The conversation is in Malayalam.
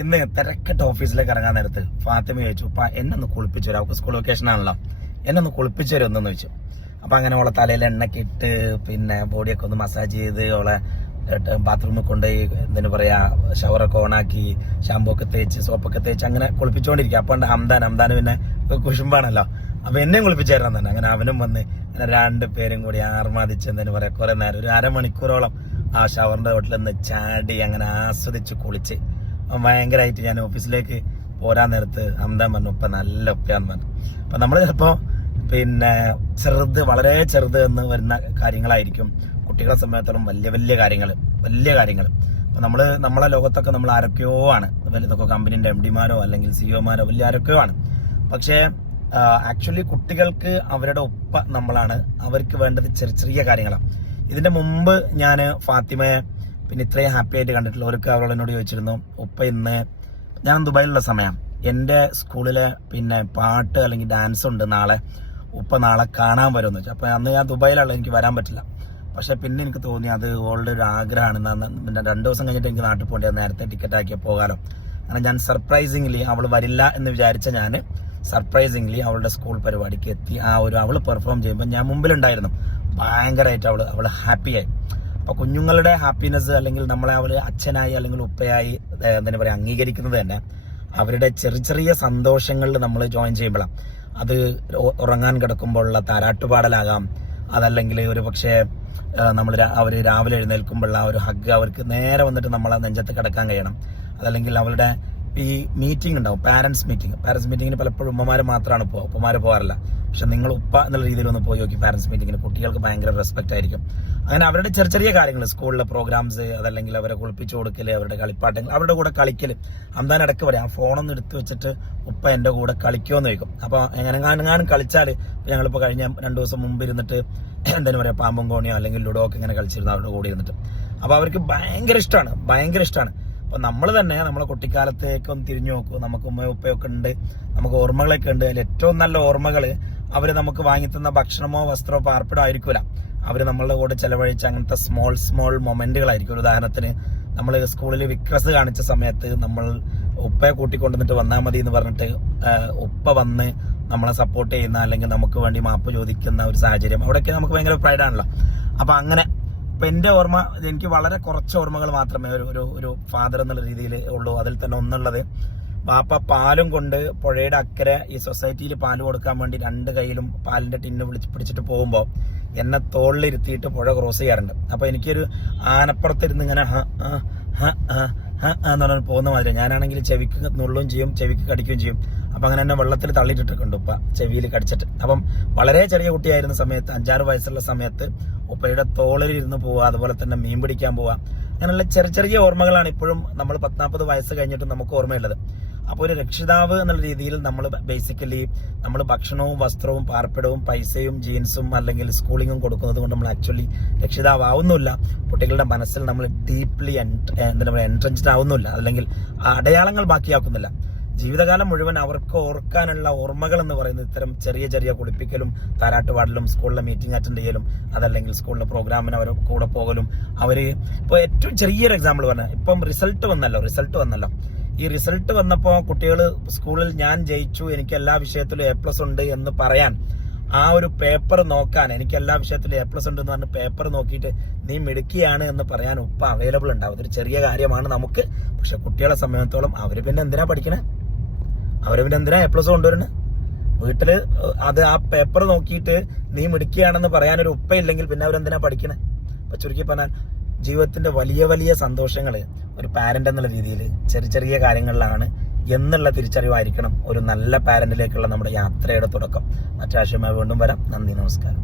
ഇന്ന് തിരക്കിട്ട് ഓഫീസിലേക്ക് ഇറങ്ങാൻ നേരത്ത് ഫാത്തിമ ചോദിച്ചു, ഉപ്പ എന്നെ ഒന്ന് കുളിപ്പിച്ചു തരാം, അവൾക്ക് സ്കൂൾ വെക്കേഷൻ ആണല്ലോ, എന്നെ ഒന്ന് കുളിപ്പിച്ചു തരും ഒന്നെന്ന് ചോദിച്ചു. അപ്പൊ അങ്ങനെ അവളെ തലയിൽ എണ്ണയൊക്കെ ഇട്ട് പിന്നെ ബോഡിയൊക്കെ ഒന്ന് മസാജ് ചെയ്ത് അവളെ ബാത്റൂമിൽ കൊണ്ടുപോയി എന്തിനു പറയാ ഷവറൊക്കെ ഓണാക്കി ഷാമ്പൂ ഒക്കെ തേച്ച് സോപ്പൊക്കെ തേച്ച് അങ്ങനെ കുളിപ്പിച്ചുകൊണ്ടിരിക്കുക. അപ്പൊ ഹംദാന് പിന്നെ കുശുമ്പാണല്ലോ, അപ്പൊ എന്നെയും കുളിപ്പിച്ചായിരുന്നു തന്നെ. അങ്ങനെ അവനും വന്ന് അങ്ങനെ രണ്ടുപേരും കൂടി ആർമാദിച്ച് എന്തിനു പറയാ കുറെ നേരം ഒരു അരമണിക്കൂറോളം ആ ഷവറിന്റെ ഹോട്ടിൽ നിന്ന് ചാടി അങ്ങനെ ആസ്വദിച്ച് കുളിച്ച് ഭയങ്കരമായിട്ട് ഞാൻ ഓഫീസിലേക്ക് പോരാൻ നേരത്ത് ഹംദാൻ പറഞ്ഞു, ഇപ്പൊ നല്ല ഒപ്പയാന്ന് പറഞ്ഞു. അപ്പൊ നമ്മള് ചിലപ്പോ പിന്നെ വളരെ ചെറുത് എന്ന് വരുന്ന കാര്യങ്ങളായിരിക്കും കുട്ടികളെ സംബന്ധിച്ചിടത്തോളം വലിയ കാര്യങ്ങൾ. അപ്പൊ നമ്മളെ ലോകത്തൊക്കെ നമ്മൾ ആരൊക്കെയോ ആണ്, വലുതൊക്കെ കമ്പനീന്റെ MD-മാരോ അല്ലെങ്കിൽ CEO-മാരോ വലിയ ആരൊക്കെയോ ആണ്. പക്ഷേ ആക്ച്വലി കുട്ടികൾക്ക് അവരുടെ ഒപ്പ നമ്മളാണ്, അവർക്ക് വേണ്ടത് ചെറിയ കാര്യങ്ങളാണ്. ഇതിന്റെ മുമ്പ് ഞാൻ ഫാത്തിമയെ പിന്നെ ഇത്രയും ഹാപ്പി ആയിട്ട് കണ്ടിട്ടുള്ളവർക്ക് അവളെന്നോട് ചോദിച്ചിരുന്നു, ഉപ്പ ഇന്ന് ഞാൻ ദുബായിലുള്ള സമയം എന്റെ സ്കൂളിലെ പിന്നെ പാട്ട് അല്ലെങ്കിൽ ഡാൻസ് ഉണ്ട് നാളെ, ഉപ്പ നാളെ കാണാൻ വരുമെന്ന് വെച്ചാൽ. അപ്പൊ അന്ന് ഞാൻ ദുബായിലുള്ള, എനിക്ക് വരാൻ പറ്റില്ല. പക്ഷെ പിന്നെ എനിക്ക് തോന്നി അത് ഓളുടെ ഒരു ആഗ്രഹമാണ്. പിന്നെ 2 ദിവസം കഴിഞ്ഞിട്ട് എനിക്ക് നാട്ടിൽ പോകേണ്ടി, നേരത്തെ ടിക്കറ്റ് ആക്കിയ പോകാലോ. അങ്ങനെ ഞാൻ സർപ്രൈസിംഗ്ലി അവൾ വരില്ല എന്ന് വിചാരിച്ച ഞാൻ സർപ്രൈസിംഗ്ലി അവളുടെ സ്കൂൾ പരിപാടിക്ക് എത്തി. അവള് പെർഫോം ചെയ്യുമ്പോൾ ഞാൻ മുമ്പിലുണ്ടായിരുന്നു. ഭയങ്കരമായിട്ട് അവള് ഹാപ്പിയായി. അപ്പൊ കുഞ്ഞുങ്ങളുടെ ഹാപ്പിനെസ് അല്ലെങ്കിൽ നമ്മളെ അവള് അച്ഛനായി അല്ലെങ്കിൽ ഉപ്പയായി എന്താ പറയാ അംഗീകരിക്കുന്നത് തന്നെ അവരുടെ ചെറിയ സന്തോഷങ്ങളിൽ നമ്മൾ ജോയിൻ ചെയ്യുമ്പോഴാണ്. അത് ഉറങ്ങാൻ കിടക്കുമ്പോഴുള്ള താരാട്ടുപാടലാകാം, അതല്ലെങ്കിൽ ഒരു പക്ഷേ അവര് രാവിലെ എഴുന്നേൽക്കുമ്പോഴുള്ള ഒരു ഹഗ്, അവർക്ക് നേരെ വന്നിട്ട് നമ്മളെ നെഞ്ചത്ത് കിടക്കാൻ കഴിയണം. അതല്ലെങ്കിൽ അവരുടെ ഈ മീറ്റിംഗ് ഉണ്ടാവും, പാരന്റ്സ് മീറ്റിങ്ങിന് പലപ്പോഴും ഉമ്മമാര് മാത്രമാണ് ഉപ്പമാര് പോകാറില്ല. പക്ഷെ നിങ്ങൾ ഉപ്പ എന്നുള്ള രീതിയിൽ ഒന്ന് പോയി നോക്കി പാരന്റ്സ് മീറ്റിങ്ങിന്, കുട്ടികൾക്ക് ഭയങ്കര റെസ്പെക്ട് ആയിരിക്കും. അങ്ങനെ അവരുടെ ചെറിയ കാര്യങ്ങൾ, സ്കൂളിലെ പ്രോഗ്രാംസ്, അതല്ലെങ്കിൽ അവരെ കുളിപ്പിച്ചു കൊടുക്കല്, അവരുടെ കളിപ്പാട്ടങ്ങൾ, അവരുടെ കൂടെ കളിക്കല്. ഹംദാൻ ഇടയ്ക്ക് പറയാം, ഫോണൊന്നും എടുത്ത് വെച്ചിട്ട് ഉപ്പ എന്റെ കൂടെ കളിക്കുമെന്ന് ചോദിക്കും. അപ്പൊ എങ്ങനെങ്ങാനും കളിച്ചാല് ഞങ്ങളിപ്പോ കഴിഞ്ഞ 2 ദിവസം മുമ്പ് ഇരുന്നിട്ട് എന്താ പറയാ പാമ്പും കോണിയോ അല്ലെങ്കിൽ ലുഡോ ഒക്കെ ഇങ്ങനെ കളിച്ചിരുന്നു അവരുടെ കൂടെ ഇരുന്നിട്ട്. അപ്പൊ അവർക്ക് ഭയങ്കര ഇഷ്ടമാണ്. അപ്പൊ നമ്മൾ തന്നെ നമ്മളെ കുട്ടിക്കാലത്തേക്ക് ഒന്ന് തിരിഞ്ഞു നോക്കൂ. നമുക്ക് ഉമ്മയും ഉപ്പയൊക്കെ ഉണ്ട്, നമുക്ക് ഓർമ്മകളൊക്കെ ഉണ്ട്. അതിൽ ഏറ്റവും നല്ല ഓർമ്മകള് അവര് നമുക്ക് വാങ്ങിത്തന്ന ഭക്ഷണമോ വസ്ത്രമോ പാർപ്പിടോ ആയിരിക്കൂല, അവര് നമ്മളുടെ കൂടെ ചെലവഴിച്ച അങ്ങനത്തെ സ്മോൾ മൊമെന്റുകളായിരിക്കും. ഉദാഹരണത്തിന് നമ്മൾ സ്കൂളിൽ വിക്രസ് കാണിച്ച സമയത്ത് നമ്മൾ ഉപ്പയെ കൂട്ടിക്കൊണ്ടുവന്നിട്ട് വന്നാൽ മതി എന്ന് പറഞ്ഞിട്ട് ഉപ്പ വന്ന് നമ്മളെ സപ്പോർട്ട് ചെയ്യുന്ന അല്ലെങ്കിൽ നമുക്ക് വേണ്ടി മാപ്പ് ചോദിക്കുന്ന ഒരു സാഹചര്യം, അവിടെയൊക്കെ നമുക്ക് ഭയങ്കര പ്രൈഡാണല്ലോ. അപ്പൊ അങ്ങനെ ഇപ്പൊ എന്റെ ഓർമ്മ, എനിക്ക് വളരെ കുറച്ച് ഓർമ്മകൾ മാത്രമേ ഒരു ഫാദർ എന്നുള്ള രീതിയിൽ ഉള്ളൂ. അതിൽ തന്നെ ഒന്നുള്ളത്, ബാപ്പ പാലും കൊണ്ട് പുഴയുടെ അക്കരെ ഈ സൊസൈറ്റിയിൽ പാല് കൊടുക്കാൻ വേണ്ടി 2 കൈയിലും പാലിന്റെ ടിന്ന് പിടിച്ചിട്ട് പോകുമ്പോ എന്നെ തോളിലിരുത്തിയിട്ട് പുഴ ക്രോസ് ചെയ്യാറുണ്ട്. അപ്പൊ എനിക്കൊരു ആനപ്പുറത്തിരുന്ന് ഇങ്ങനെ എന്ന് പറഞ്ഞാൽ പോകുന്ന മാതിരി, ഞാനാണെങ്കിൽ ചെവിക്ക് നുള്ളുകയും ചെയ്യും, ചെവിക്ക് കടിക്കുകയും ചെയ്യും. അപ്പൊ അങ്ങനെ എന്നെ വെള്ളത്തിൽ തള്ളിയിട്ടിട്ടുണ്ട് ഉപ്പ ചെവിയിൽ കടിച്ചിട്ട്. അപ്പം വളരെ ചെറിയ കുട്ടിയായിരുന്ന സമയത്ത് 5-6 വയസ്സുള്ള സമയത്ത് ഉപ്പയുടെ തോളിൽ ഇരുന്ന് പോവുക, അതുപോലെ തന്നെ മീൻ പിടിക്കാൻ പോവുക, അങ്ങനെയുള്ള ചെറിയ ഓർമ്മകളാണ് ഇപ്പോഴും നമ്മൾ 40 വയസ്സ് കഴിഞ്ഞിട്ടും നമുക്ക് ഓർമ്മയുള്ളത്. അപ്പൊ ഒരു രക്ഷിതാവ് എന്നുള്ള രീതിയിൽ നമ്മൾ ബേസിക്കലി നമ്മൾ ഭക്ഷണവും വസ്ത്രവും പാർപ്പിടവും പൈസയും ജീൻസും അല്ലെങ്കിൽ സ്കൂളിങ്ങും കൊടുക്കുന്നത് കൊണ്ട് നമ്മൾ ആക്ച്വലി രക്ഷിതാവുന്നില്ല. കുട്ടികളുടെ മനസ്സിൽ നമ്മൾ ഡീപ്ലി എന്താ പറയുക എൻട്രൻസ്ഡ് ആവുന്നില്ല, അല്ലെങ്കിൽ അടയാളങ്ങൾ ബാക്കിയാക്കുന്നില്ല. ജീവിതകാലം മുഴുവൻ അവർക്ക് ഓർക്കാനുള്ള ഓർമ്മകൾ എന്ന് പറയുന്നത് ഇത്തരം ചെറിയ കുളിപ്പിക്കലും താരാട്ടുപാടലും സ്കൂളിലെ മീറ്റിംഗ് അറ്റൻഡ് ചെയ്യലും അതല്ലെങ്കിൽ സ്കൂളിലെ പ്രോഗ്രാമിന് അവർ കൂടെ പോകലും. അവര് ഇപ്പൊ ഏറ്റവും ചെറിയൊരു എക്സാമ്പിൾ പറഞ്ഞാൽ, ഇപ്പം റിസൾട്ട് വന്നല്ലോ. ഈ റിസൾട്ട് വന്നപ്പോ കുട്ടികൾ സ്കൂളിൽ ഞാൻ ജയിച്ചു, എനിക്ക് എല്ലാ വിഷയത്തിലും A+ ഉണ്ട് എന്ന് പറയാൻ, ആ ഒരു പേപ്പർ നോക്കാൻ, എനിക്ക് എല്ലാ വിഷയത്തിലും A+ ഉണ്ട് എന്ന് പറഞ്ഞ് പേപ്പർ നോക്കിയിട്ട് നീ മിടുക്കിയാണ് എന്ന് പറയാൻ ഉപ്പ അവൈലബിൾ ഉണ്ടാവും. ഇതൊരു ചെറിയ കാര്യമാണ് നമുക്ക്. പക്ഷെ കുട്ടികളെ സംബന്ധിച്ചിടത്തോളം അവര് പിന്നെ എന്തിനാ പഠിക്കണേ, അവര് പിന്നെ എന്തിനാ A+ കൊണ്ടുവരണേ? വീട്ടില് അത് ആ പേപ്പർ നോക്കിയിട്ട് നീ മിടുക്കിയാണെന്ന് പറയാനൊരു ഉപ്പ ഇല്ലെങ്കിൽ പിന്നെ അവരെന്തിനാ പഠിക്കണേ? അപ്പൊ ചുരുക്കി പറഞ്ഞാൽ ജീവിതത്തിന്റെ വലിയ സന്തോഷങ്ങള് ഒരു പാരന്റ് എന്നുള്ള രീതിയിൽ ചെറിയ കാര്യങ്ങളിലാണ് എന്നുള്ള തിരിച്ചറിവായിരിക്കണം ഒരു നല്ല പാരന്റിലേക്കുള്ള നമ്മുടെ യാത്രയുടെ തുടക്കം. മറ്റാവശ്യമായി വീണ്ടും വരാം. നന്ദി, നമസ്കാരം.